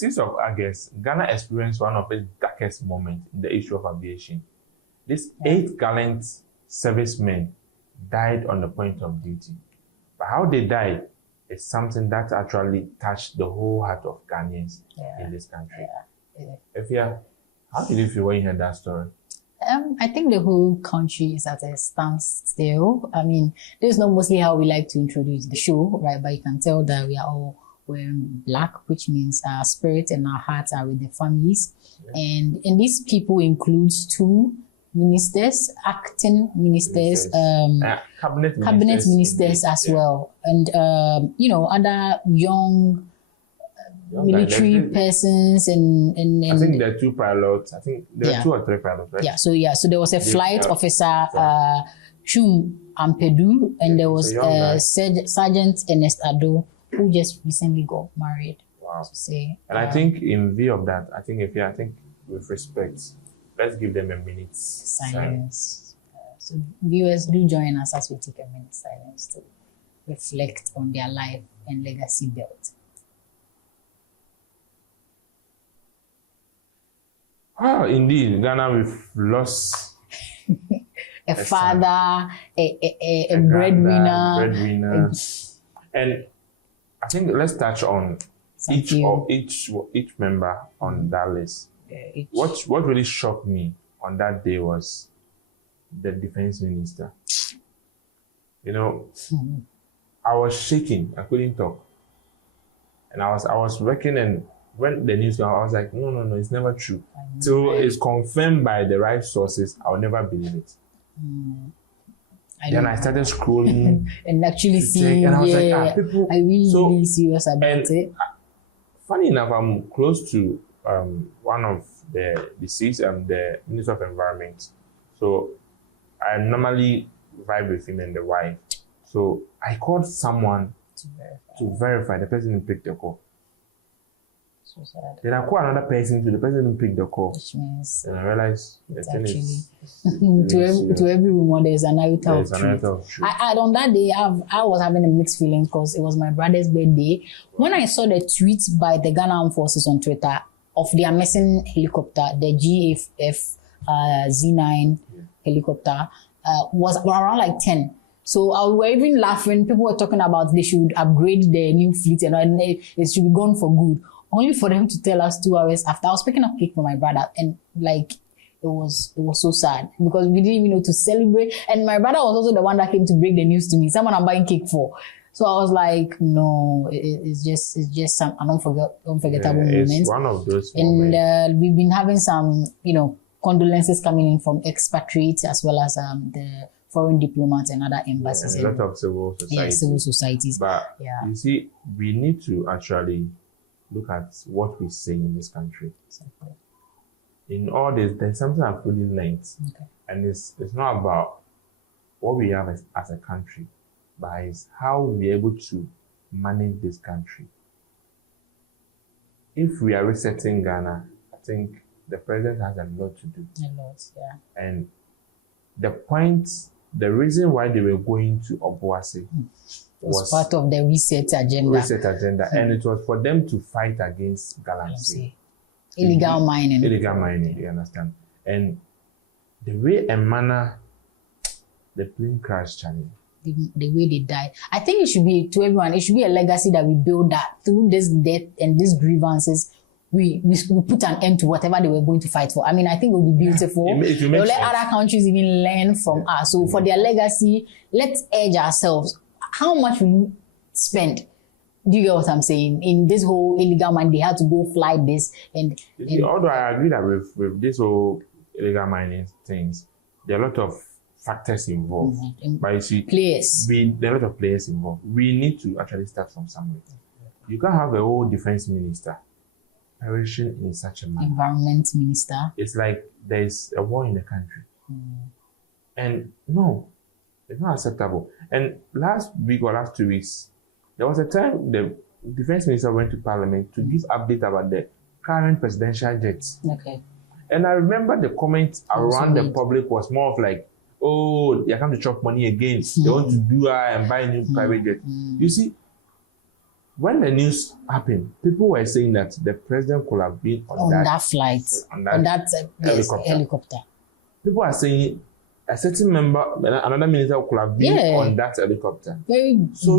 6th of August, Ghana experienced one of its darkest moments in the history of aviation. These 8 gallant servicemen died on the point of duty. But how they died is something that actually touched the whole heart of Ghanaians in this country. Efia, how did you feel when you heard that story? I think the whole country is at a standstill. I mean, this is not mostly how we like to introduce the show, right? But you can tell that we are all wearing black, which means our spirit and our hearts are with the families. Yeah. And these people includes 2 ministers, acting ministers, cabinet ministers as well. And, other young military persons and I think there are 2 pilots. I think there are 2 or 3 pilots, right? So there was a flight officer, Chum Ampedu, and there was Sergeant Ernest Ado, who just recently got married. Wow. And I think in view of that, I think with respect, let's give them a minute silence. So viewers, do join us as we take a minute silence to reflect on their life and legacy built. Oh, indeed, Ghana, we've lost a father, a breadwinner. And I think let's touch on each member on that list. What really shocked me on that day was the defense minister. I was shaking. I couldn't talk. And I was working, and when the news came, I was like, no, it's never true. Till it's confirmed by the right sources, I'll never believe it. Then I started scrolling and actually seeing, and I was like, people. I really serious about it. Funny enough, I'm close to one of the deceased, the Minister of Environment. So I normally vibe with him and the wife. So I called someone to verify. The person didn't pick the call. So sad. Then I called another person the person didn't pick the call. Which means and I realized the thing is to every rumor there's an iota of truth. On that day I was having a mixed feeling because it was my brother's birthday. When I saw the tweet by the Ghana Armed Forces on Twitter of their missing helicopter, the GFF Z9 helicopter, was around like 10. So we were even laughing. People were talking about they should upgrade the new fleet and it should be gone for good. Only for them to tell us 2 hours after. I was picking up cake for my brother, and it was so sad because we didn't even know to celebrate. And my brother was also the one that came to break the news to me. Someone I'm buying cake for. So I was like, no, it's just some unforgettable moment. It's one of those moments. And we've been having some, condolences coming in from expatriates as well as the foreign diplomats and other embassies. A lot of civil societies. Yeah, civil societies. But you see, we need to actually look at what we say in this country. Exactly. In all this, there's something I've really learned. Okay. And it's not about what we have as a country, but it's how we're able to manage this country. If we are resetting Ghana, I think the president has a lot to do. A lot, yeah. And the reason why they were going to Obuasi was part of the reset agenda. And it was for them to fight against galamsey. Illegal mining, you understand? And the way and manner the plane crash, Charlie. The way they died. I think it should be, to everyone, it should be a legacy that we build that through this death and these grievances, we put an end to whatever they were going to fight for. I mean, I think it will be beautiful. They'll let other countries even learn from us. So for their legacy, let's edge ourselves. How much will you spend? Do you get what I'm saying? In this whole illegal mining, they had to go fly this. Although I agree that with this whole illegal mining things, there are a lot of factors involved. Mm-hmm. But you see, there are a lot of players involved. We need to actually start from somewhere. You can't have a whole defense minister perishing in such a manner. Environment minister. It's like there's a war in the country. And no, it's not acceptable. And last week or last 2 weeks, there was a time the defense minister went to parliament to give update about the current presidential jets. Okay. And I remember the comment around the public was more of like, oh, they come to chop money again. They want to do and buy new private jet. You see, when the news happened, people were saying that the president could have been on that flight, on that helicopter. People are saying a certain member, another minister could have been on that helicopter. Very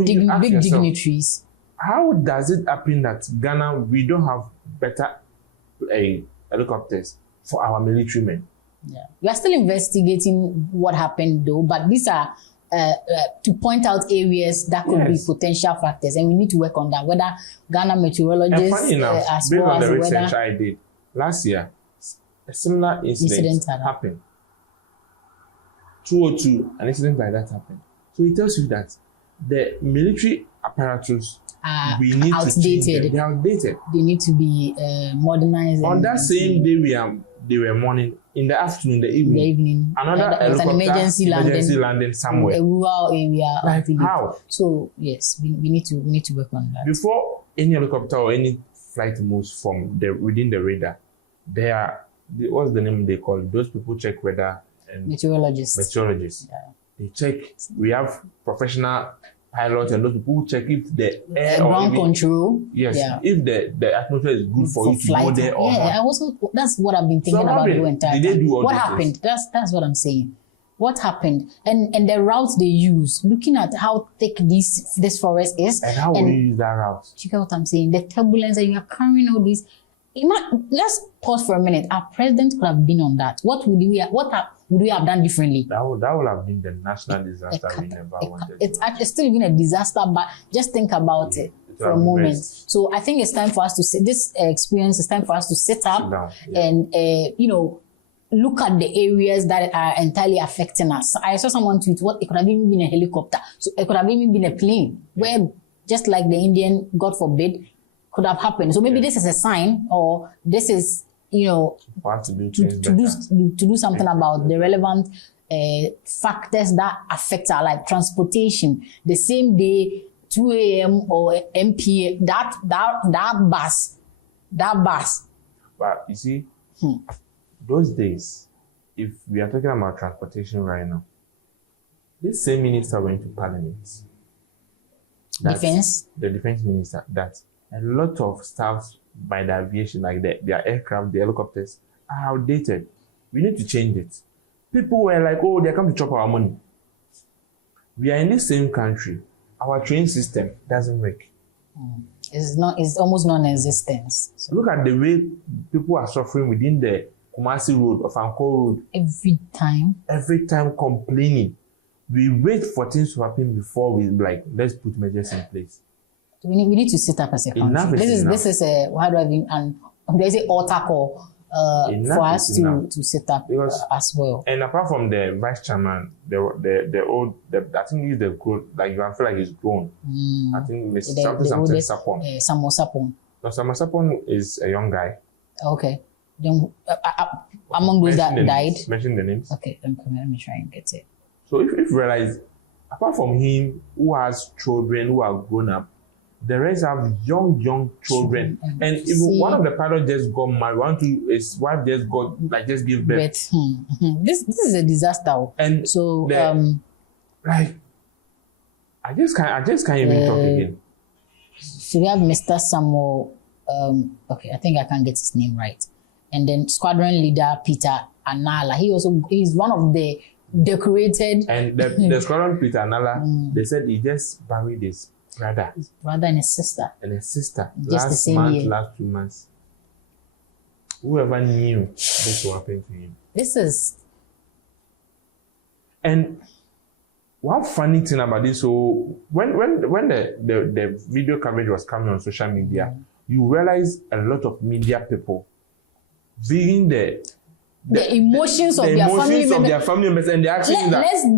big dignitaries. How does it happen that Ghana, we don't have better helicopters for our military men? Yeah. We are still investigating what happened though, but these are to point out areas that could be potential factors, and we need to work on that. Whether Ghana meteorologists, and funny enough, as based well on as the research I did last year, a similar incident happened. 202, an incident like that happened. So it tells you that the military apparatus we need outdated. To change them. They are outdated. They need to be modernized. On that same day they were mourning, in the afternoon, the evening, another helicopter, an emergency landing somewhere, a rural area. Like how? So yes, we need to work on that. Before any helicopter or any flight moves from within the radar, there are what's the name they call those people check weather and meteorologists. Yeah. They check. We have professional pilots and those people who check if the air or ground control. Yes, if the atmosphere is good for you to go there or not. I also that's what I've been thinking about the entire time. What happened? That's what I'm saying. What happened? And the routes they use, looking at how thick this forest is. And how will you use that route? You get what I'm saying? The turbulence that you are carrying all these. Let's pause for a minute. Our president could have been on that. What would we have done differently? That would have been the national disaster we never wanted. It's still been a disaster, but just think about it for a moment. So I think it's time for us to sit. This experience is time for us to sit up and look at the areas that are entirely affecting us. I saw someone tweet it could have even been a helicopter. So it could have even been a plane where, just like the Indian, God forbid, could have happened. So maybe this is a sign, or this is, to do something about the relevant factors that affect our life. Transportation, the same day, 2 a.m. or MP, that bus. But you see, those days, if we are talking about transportation right now, this same minister went to Parliament. The defense minister, that a lot of stuff by the aviation, like their aircraft, the helicopters, are outdated. We need to change it. People were like, oh, they come to chop our money. We are in the same country. Our train system doesn't work. It's almost non-existent. So. Look at the way people are suffering within the Kumasi Road or Fanko Road. Every time complaining. We wait for things to happen before we let's put measures in place. We need to sit up as a country. This is a there's an altar call for us to sit up as well. And apart from the vice chairman, I think he's the good, like you feel like he's grown. I think Mr. something Sapon. Samuel Sapon. No, Samuel Sapon is a young guy. Okay. Then among those that died. Mention the names. Okay, let me try and get it. So if you realize, apart from him who has children who are grown up, the rest have young children. And even one of the pilots just got married, his wife just gave birth. This is a disaster. And so I just can't even talk again. So we have Mr. Samuel, I think I can't get his name right. And then squadron leader Peter Anala. He's one of the decorated. And the squadron Peter Anala, they said he just buried his brother. His brother and his sister. Just last month, last 2 months. Whoever knew this will happen to him. And one funny thing about this, so when the video coverage was coming on social media, you realize a lot of media people being the emotions of their family members, and they actually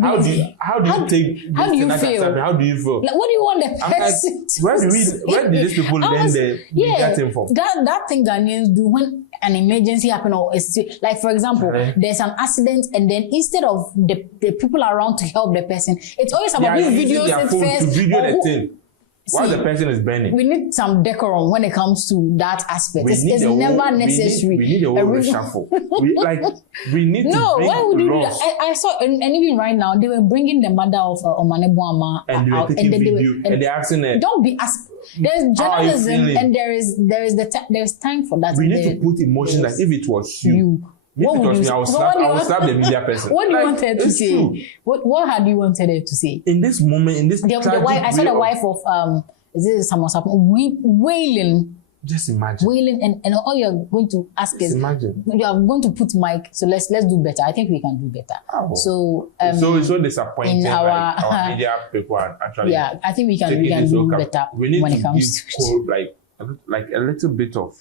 how do you take how do you feel? How do you feel? Like, what do you want the person where did these people learn the media thing from? That thing Ghanaians do when an emergency happens, or like, for example, there's an accident, and then instead of the people around to help the person, it's always about these videos to video the thing. while the person is burning. We need some decorum when it comes to that aspect. It's never necessary. We need a whole reshuffle. we need no, to bring why would you do laws. that? I saw, and even right now, they were bringing the mother of Omanebuama and they were out, taking video, and they're asking her, don't be asked. There's journalism, and there's time for that. We need to put emotion like if it was you. What would you say? I would slap the media person. What do you wanted to say? What had you wanted her to say? In this moment, in this the wife, I saw the wife of is it someone wailing. Just imagine. Wailing and all you're going to ask just is imagine. You are going to put mic, so let's do better. I think we can do better. Oh. So it's so disappointing. In our media people are actually I think we can do better when it comes to like a little bit of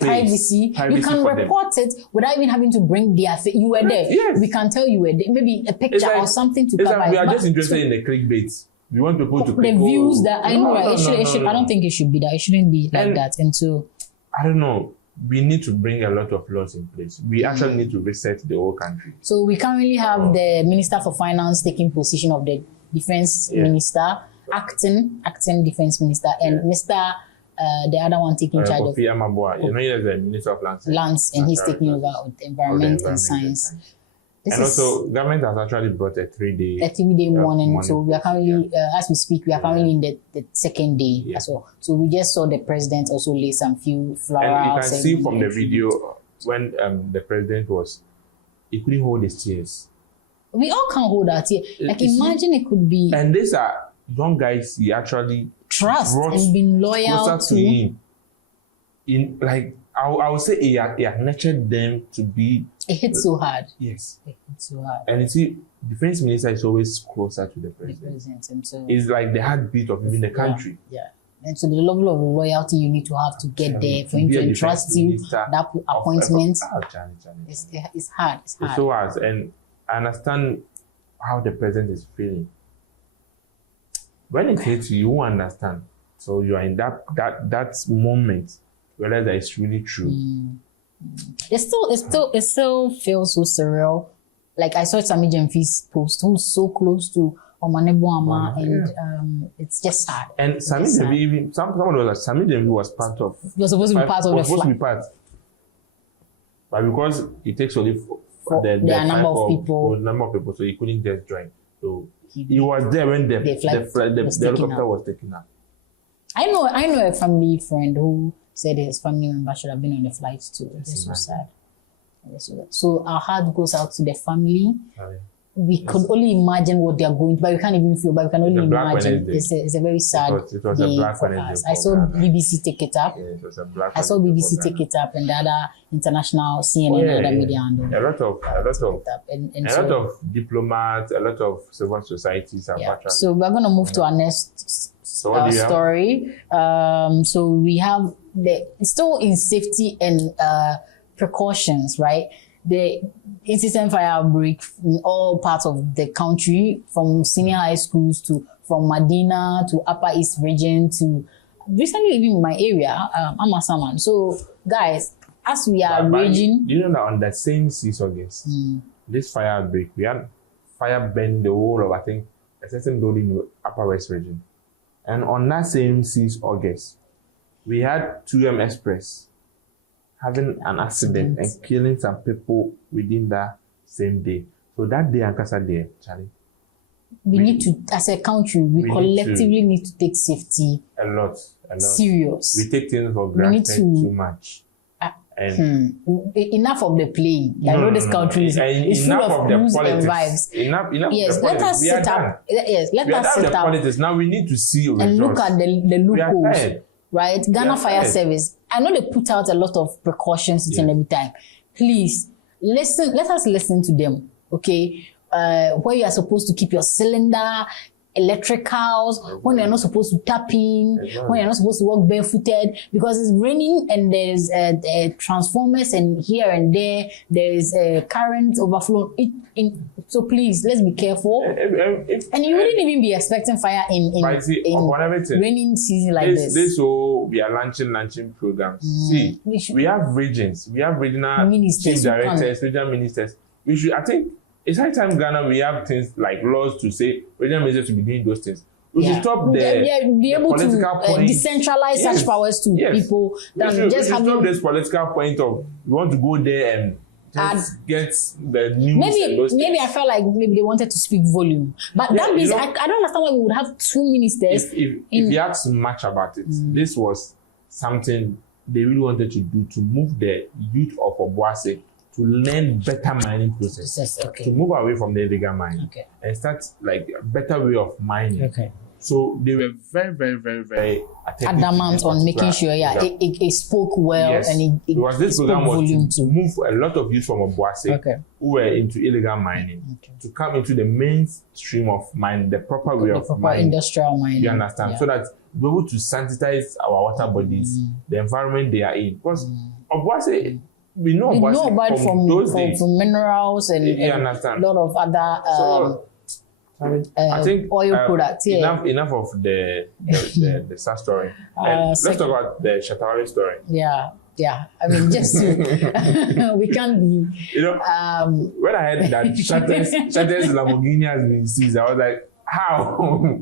privacy. You can report it without even having to bring their face. You were there. Yes. We can tell you were there. Maybe a picture or something to cover. We are just interested in the clickbait. We want people to the views that I know. I don't think it should be that. It shouldn't be like that. And so I don't know. We need to bring a lot of laws in place. We actually need to reset the whole country. So we currently have the Minister for Finance taking position of the Defense Minister, acting Defense Minister, and Mr. The other one taking charge of the Minister of Lands, and he's taking over with Environment and Science. Also, government has actually brought a 3-day morning. So we are currently, as we speak, we are currently in the second day as well. So we just saw the president also lay some few flowers. And you can see from the video when the president he couldn't hold his tears. We all can hold our tears. Like imagine it could be. And these are young guys he actually trust and been loyal to him. In like I would say he had nurtured them to be. It hits so hard. Yes. It hits so hard. And you see, Defense Minister is always closer to the president. And so it's like the heartbeat of even the country. Yeah. And so the level of loyalty you need to have to get there for him to entrust you, that appointment, it's hard. It's so hard. And I understand how the president is feeling. When it hits you, you understand. So you are in that moment, whether that is really true. It still feels so surreal. Like I saw Sami Jemfi's post, who's so close to Omanebuama, and it's just sad. And Sami Jemfi, someone was like Sami Jemfi was part of. He was supposed to be part of the flag. But because it takes only for the number of people, so he couldn't just join. So he was there when the helicopter was taken out. I know a family friend who said his family member should have been on the flight too. It's so sad. So our heart goes out to the family. We could only imagine what they are going to, but we can't even feel, but we can only imagine. It's a very sad day for us. I saw BBC take it up. I saw BBC take it up, and the other international CNN and other media handle. A lot of diplomats, a lot of civil societies have actually. So we're going to move to our next story. So we have still in safety and precautions, right? The insistent fire outbreak in all parts of the country, from senior high schools from Medina to Upper East region to recently even in my area, Amasaman. So guys, as we are raging, you know that on that same 6th August, this fire outbreak, we had fire burning the whole of I think a certain building in the Upper West region, and on that same 6th August, we had 2M Express having an accident and killing some people within that same day. So that day, Ankasa Day, Charlie. We need to, as a country, we collectively need to take safety a lot. Serious. We take things for granted too much. Enough of the playing. I know this country is full of rules and vibes. Enough. Yes, let us set up. Yes, let us set up. Politics. Now we need to see and look at the loopholes. Right, Ghana Fire Service. I know they put out a lot of precautions each and every time. Please listen. Let us listen to them. Okay, where you are supposed to keep your cylinder, electricals, when you're not supposed to tap in, when you're not supposed to walk barefooted, because it's raining and there's transformers and here and there is a current overflow. So please, let's be careful. And you wouldn't even be expecting fire in raining season like this. We are launching programs. See, we have regions, we have regional chief directors, regional ministers. I think it's high time Ghana we have things like laws to say regional ministers to be doing those things. We should stop be able to decentralize such powers to people. We should stop this political point of we want to go there and just get the news. Maybe I felt like maybe they wanted to speak volume, but that means I don't understand why we would have 2 ministers. If you ask much about it, this was something they really wanted to do to move the youth of Obuasi to learn better mining processes, to move away from the illegal mining and start like a better way of mining. So they were very, very, very, very adamant on making sure, it spoke well and it was this program was to move a lot of youth from Obuasi who were into illegal mining to come into the mainstream of mining, the proper way of mining, industrial mining. You understand? So that we're able to sanitize our water bodies, the environment they are in. Because Obuasi, we know about it from those days. From minerals and a lot of other. I think oil products. Enough of the sad story. Let's talk about the Shatawale story. Yeah. I mean, just to, we can't be. When I heard that Shatter's Lamborghini has been seized, I was like, how?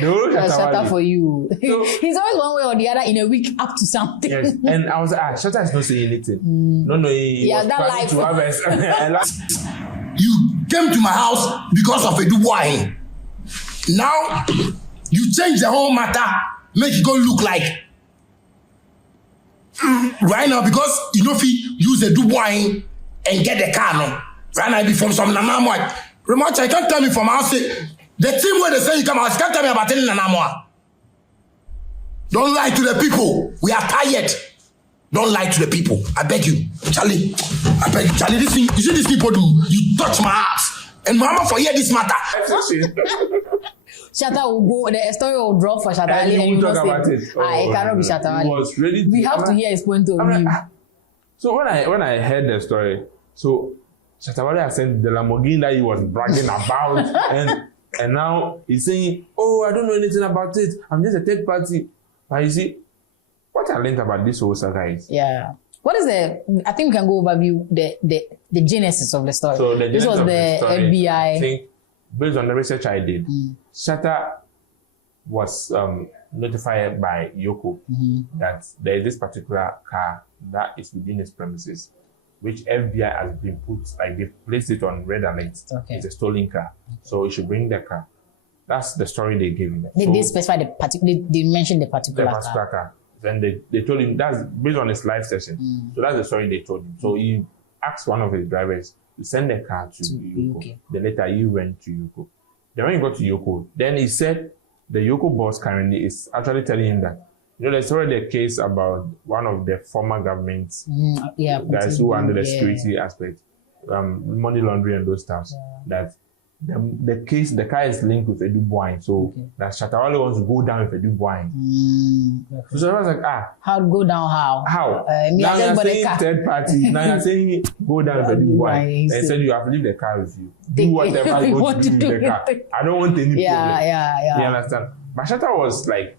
The whole Shatter for you. So, he's always one way or the other in a week up to something. Yes, and I was like, Shatter is not saying anything. No, he was planning to harvest. You came to my house because of a Dubois. Now, you change the whole matter, make it go look like right now because you know if you use a Dubois and get the car no. Right now, I be from some Nanamwa. Remote, I can't tell me from house. The team where they say you come out, can't tell me about any Nanamwa. Don't lie to the people. We are tired. Don't lie to the people. I beg you. Charlie, I beg you. Charlie, this thing, you see these people do? You touch my ass. And Mama forget this matter. Shatta will go, the story will drop for Shatta Ali and you talk about it. It cannot be Shatta Ali. We have to hear his point of view. So when I heard the story, so Shatta Ali has sent the Lamborghini that he was bragging about and now he's saying, oh, I don't know anything about it. I'm just a third party. But you see, what I learned about this whole saga is what is I think we can go overview the genesis of the story. So this was the FBI. I think based on the research I did, Shatta was notified by Yoko that there is this particular car that is within his premises, which FBI has been put, like they placed it on red alert. It's a stolen car. So you should bring the car. That's the story they gave him. They specify they mentioned the particular car. Then they told him that's based on his live session. So that's the story they told him. So he asked one of his drivers to send the car to Yoko. Then later he went to Yoko. Then when he got to Yoko, then he said the Yoko boss currently is actually telling him that, there's already a case about one of the former governments guys who under the security aspect, money laundering and those stuff, that the car is linked with Edu Boyne, so that Shatawale wants to go down with Edu Boyne. So I was like, how to go down? How? Now you're saying third party. Now you're saying go down with Edu Boyne. They said you have to leave the car with you. Do whatever you want to do with the car. I don't want any problem. You understand? But Shatta was like,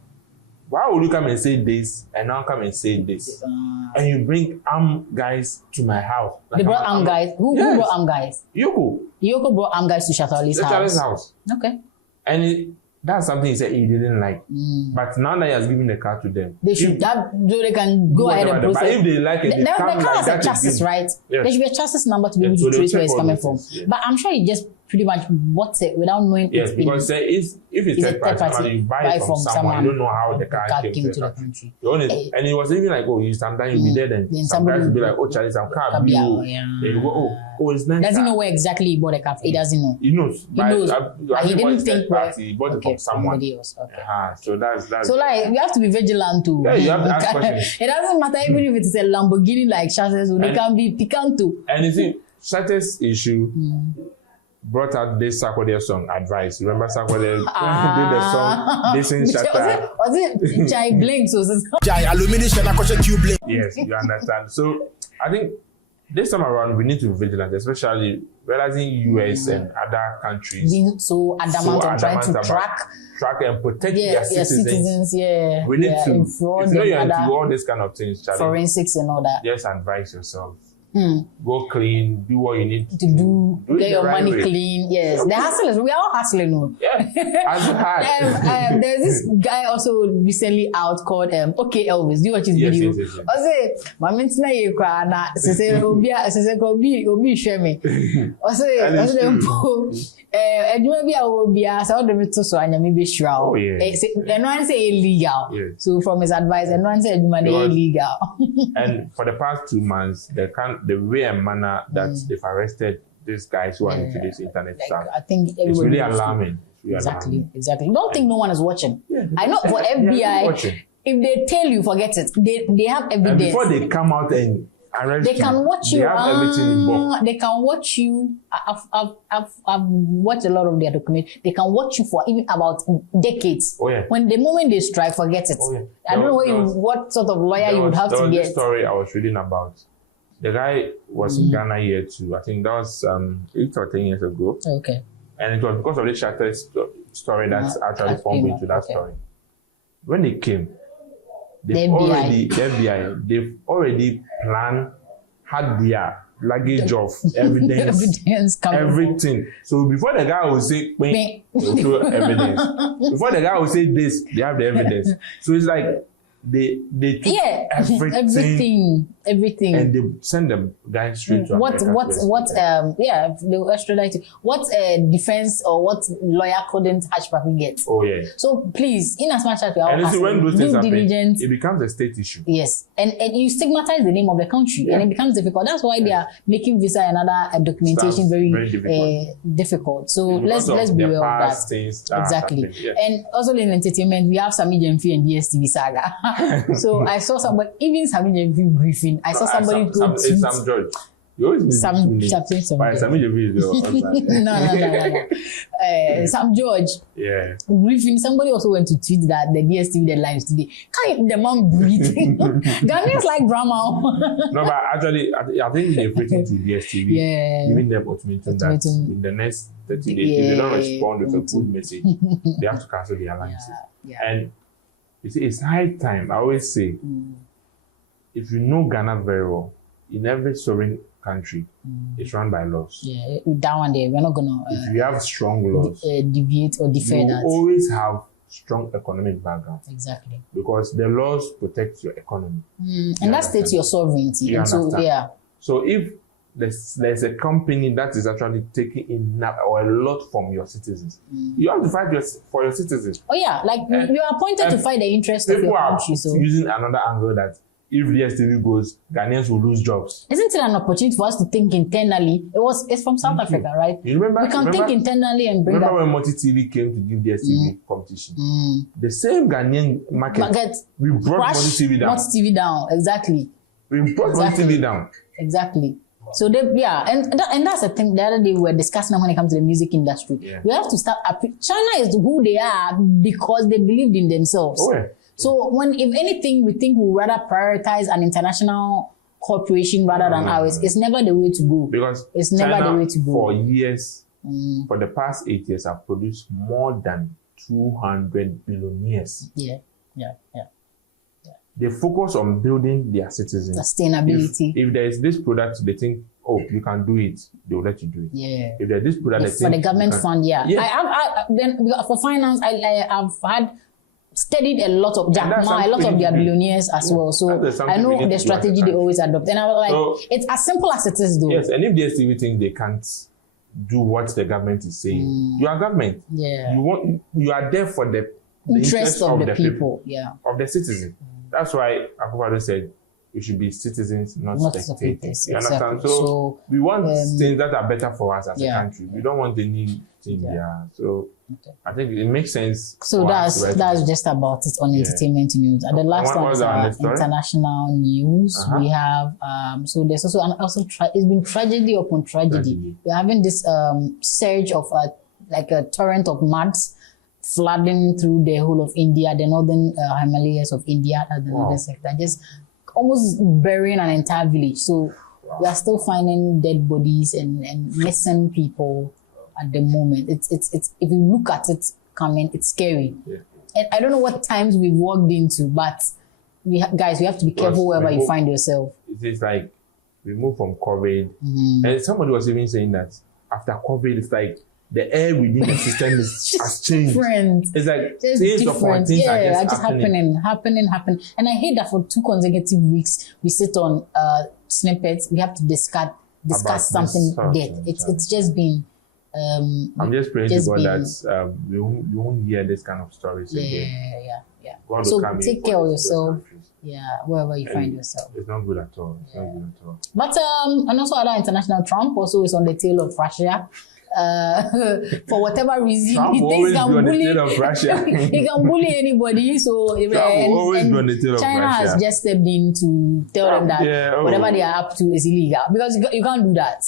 why would you come and say this and now come and say this? And you bring armed guys to my house. Like they brought armed guys? Who brought armed guys? Yoko brought armed guys to Shatawale's house. Okay. And that's something he said he didn't like. But now that he has given the car to them, they should they can go ahead and process. But if they like it, the car has a chassis, right? Yes. There should be a chassis number to be able to trace where it's coming from. Yes. But I'm sure he just pretty much bought it without knowing it's because if it's third party, you buy it from someone, you don't know how the car came to the country. And it was even like, sometimes you'll be there, then some guys will be like, Charlie, some car bill. They go, it's nice. Doesn't know where exactly he bought the car. He doesn't know. He knows. But he didn't think he bought it from someone. So that's so like we have to be vigilant too. Yeah, you have to ask questions. It doesn't matter even if it's a Lamborghini like Shatta's, they can be piquant too. And you see, Shatta's issue brought out this Sarkodie song, Advice. Remember Sarkodie did the song, Listen Shatta. Was it Chai Blinks? Chai Illumination, I caution you blink. Yes, you understand. So I think this time around we need to be vigilant, especially realizing US and other countries. So adamant on trying to track and protect their citizens. We need to. If you're into all these kind of things, Charlie, forensics and all that. Just advise yourself. Go clean, do what you need to do get your money way. clean. Yes, the hustle is, we are all hustling. No? Yeah, there's this guy also recently out called Okay Elvis. Do you watch his video? Yes. I say, my mentina you cry na say obi share me. I say edwuma bi a obia say odem to so anya me be sure. And one say illegal. Yes. So from his advice, and one say edwuma dey illegal. And for the past 2 months, the way and manner that they've arrested these guys who are into this internet stuff, I think it's really alarming. Exactly. Don't think no one is watching. Yeah, I know for FBI, if they tell you, forget it. They have evidence. And before they come out and arrest they can watch you. They have everything in box. They can watch you. I've watched a lot of their documentaries. They can watch you for even about decades. Oh yeah. When the moment they strike, forget it. Oh yeah. I don't know what sort of lawyer you would have to get. This story I was reading about. The guy was in Ghana here too. I think that was 8 or 10 years ago. Okay. And it was because of the shattered story that's actually formed into that story. When they came, the FBI, they've already planned, had their luggage of evidence, everything. So before the guy will say, they'll show evidence. Before the guy will say this, they have the evidence. So it's like, they took everything and they send the guy straight to America. They will extradite you. What defense or what lawyer couldn't Hush Papi get? Oh yeah. So please, in as much as we are and when those things happen, diligence, it becomes a state issue. Yes, and you stigmatize the name of the country, and it becomes difficult. That's why they are making visa and other documentation very difficult. So let's be aware of that. Exactly. Yes. And also in entertainment, we have Sami Jemfi and DSTV saga. So I saw somebody, even Sami Jemfi briefing. I saw somebody go to Sam George. You always need Sami Jemfi is your husband. No. Sam George. Yeah. Briefing. Somebody also went to tweet that the DSTV deadlines today. Can't the man breathing? Ghanaians like drama. No, but actually, I think they're waiting to DSTV, giving them ultimatum that in the next 30 days, if they don't respond with a good message, they have to cancel the alliances. And you see, it's high time. I always say, if you know Ghana very well, in every sovereign country, it's run by laws. Yeah, that one day, we're not gonna. If you have strong laws, deviate or defer that. You always have strong economic background. Exactly. Because the laws protect your economy. And that states your sovereignty. So if there's a company that is actually taking enough or a lot from your citizens, you have to fight for your citizens. Oh yeah, like you are appointed to fight the interest of your country. So using another angle that if DSTV goes, Ghanaians will lose jobs. Isn't it an opportunity for us to think internally? It's from South Africa, right? You remember? We can think internally and bring Remember when Multi TV came to give DSTV competition? The same Ghanaian market we brought Multi TV down. Multi TV down, exactly. We brought Multi TV down. Exactly. So and that's the thing. The other day we were discussing when it comes to the music industry. Yeah. We have to start. China is who they are because they believed in themselves. Oh, yeah. So if anything, we think we'll rather prioritize an international corporation rather than ours. It's never the way to go. Because it's never the way to go. For years, for the past 8 years, have produced more than 200 billionaires. Yeah. They focus on building their citizens. Sustainability. If there is this product, they think, oh, you can do it. They will let you do it. Yeah. If there's this product, they think for the government fund, then for finance, I've had studied a lot of Jack Ma, a lot of their billionaires as well. So I know the strategy they always adopt. And I was like, it's as simple as it is, though. Yes, and if the STV think they can't do what the government is saying, you are government. Yeah. You are there for the interest of the people, of the citizens. That's why Akufo-Addo said we should be citizens, not spectators. You understand? So we want things that are better for us as a country. We don't want anything there. So I think it makes sense. So that's just about it on entertainment news. And the last one is international news. We have so there's also it's been tragedy upon tragedy. We're having this surge of like a torrent of mudds flooding through the whole of India, the northern Himalayas of India, the northern sector, just almost burying an entire village. So we are still finding dead bodies and missing people at the moment. It's if you look at it coming, it's scary. Yeah. And I don't know what times we've walked into, but we have to be careful wherever you find yourself. It's like we moved from COVID, and somebody was even saying that after COVID, it's like the air within the system has changed. Different. It's like just different. Things are just happening. And I hate that for 2 consecutive weeks we sit on snippets. We have to discuss something dead. It's just been. I'm just praying to God that you won't hear this kind of stories again. Yeah. So take care of yourself. Yeah, wherever you find yourself. It's not good at all. But and also other international, Trump also is on the tail of Russia. For whatever reason, Trump he thinks he can bully. He can bully anybody. So China has just stepped in to tell them that whatever they are up to is illegal, because you can't do that.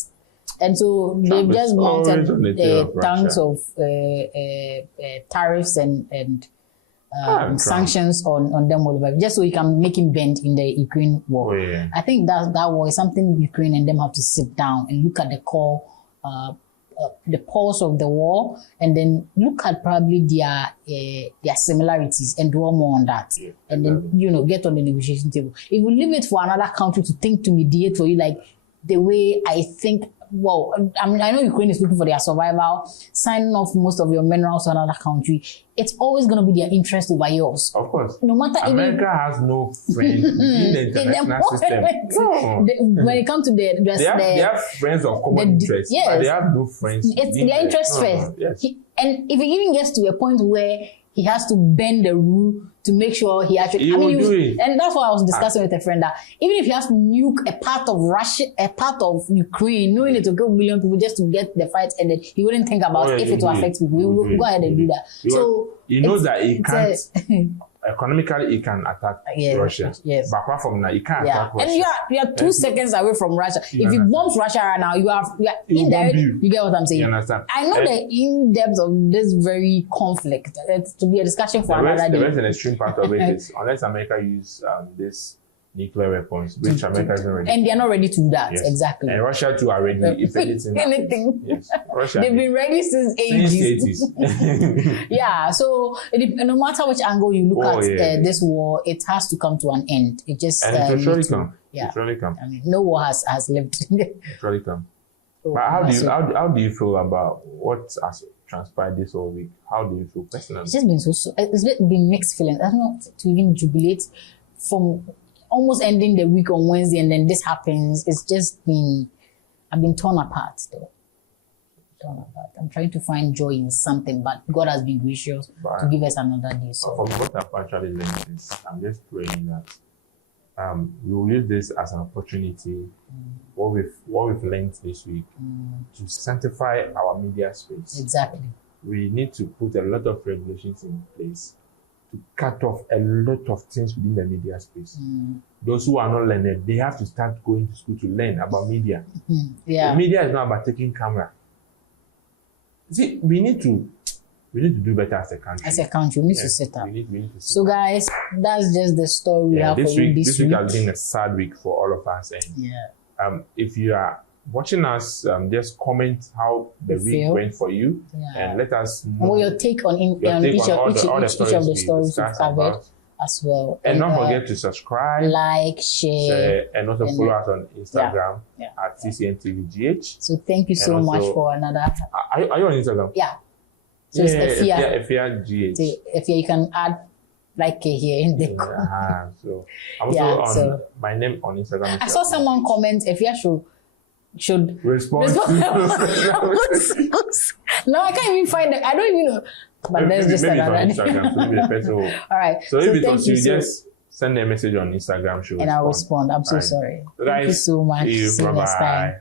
And so they've just mounted tons of tariffs and sanctions on them all over, just so he can make him bend in the Ukraine war. I think that war is something Ukraine and them have to sit down and look at the core, the pulse of the war, and then look at probably their similarities and do more on that. And then, get on the negotiation table. If you leave it for another country to think to mediate for you, like the way I think, well, I mean, I know Ukraine is looking for their survival, signing off most of your minerals to another country. It's always going to be their interest over yours. Of course. No matter America has no friends in the international system. No. When it comes to they have friends of common interest, but they have no friends. It's their interest first. Yes. And if it even gets to a point where he has to bend the rule to make sure he actually. And that's what I was discussing with a friend, that even if he has to nuke a part of Russia, a part of Ukraine, knowing it will kill a million people just to get the fight ended, he wouldn't think about if it will affect people. He will go ahead and do that. So he knows that he can't. Economically, he can attack Russia. Yes. But apart from that, he can't attack Russia. And you are 2 seconds away from Russia. If he bombs Russia right now, you are indirect. You get what I'm saying? You understand? I know the in-depth of this very conflict. It's to be a discussion for another day. The rest and extreme part of it is, unless America use this nuclear weapons, which America isn't ready. And they're not ready to do that. Yes. Exactly. And Russia too are ready if anything. Yes. Russia. They've been ready since ages. 80s. Yeah. So no matter which angle you look at this war, it has to come to an end. It just and it will surely come. Yeah. It surely come. I mean, no war has lived. It surely come. So, but how do you feel about what has transpired this whole week? How do you feel personally? It's just been it's been mixed feelings. I don't know to even jubilate from almost ending the week on Wednesday and then this happens. It's just been, I've been torn apart though. I'm trying to find joy in something, but God has been gracious to give us another day. So from what I've actually learned is, I'm just praying that we will use this as an opportunity, what we've learned this week, to sanctify our media space. Exactly. We need to put a lot of regulations in place to cut off a lot of things within the media space. Those who are not learned, they have to start going to school to learn about media. The media is not about taking camera. See, we need to do better as a country. As a country, we need to set up. We need to so guys, that's just the story we have for you this week. This week has been a sad week for all of us. And if you are watching us, just comment how the week went for you, and let us know what your take on each of the stories we've covered as well. And don't forget to subscribe, like, share, and also follow us on Instagram at CCNTVGH. So thank you so much for another. Are you on Instagram? Yeah. So it's Efia GH. Efia, you can add like here in the so I'm also on my name on Instagram. I saw someone comment Efia should respond. No, I can't even find it. I don't even know. But there's just another Instagram. So maybe the person will. All right. So if it was you, just send a message on Instagram. And I'll respond. I'm so sorry. Thank you so much. See you. See you next time.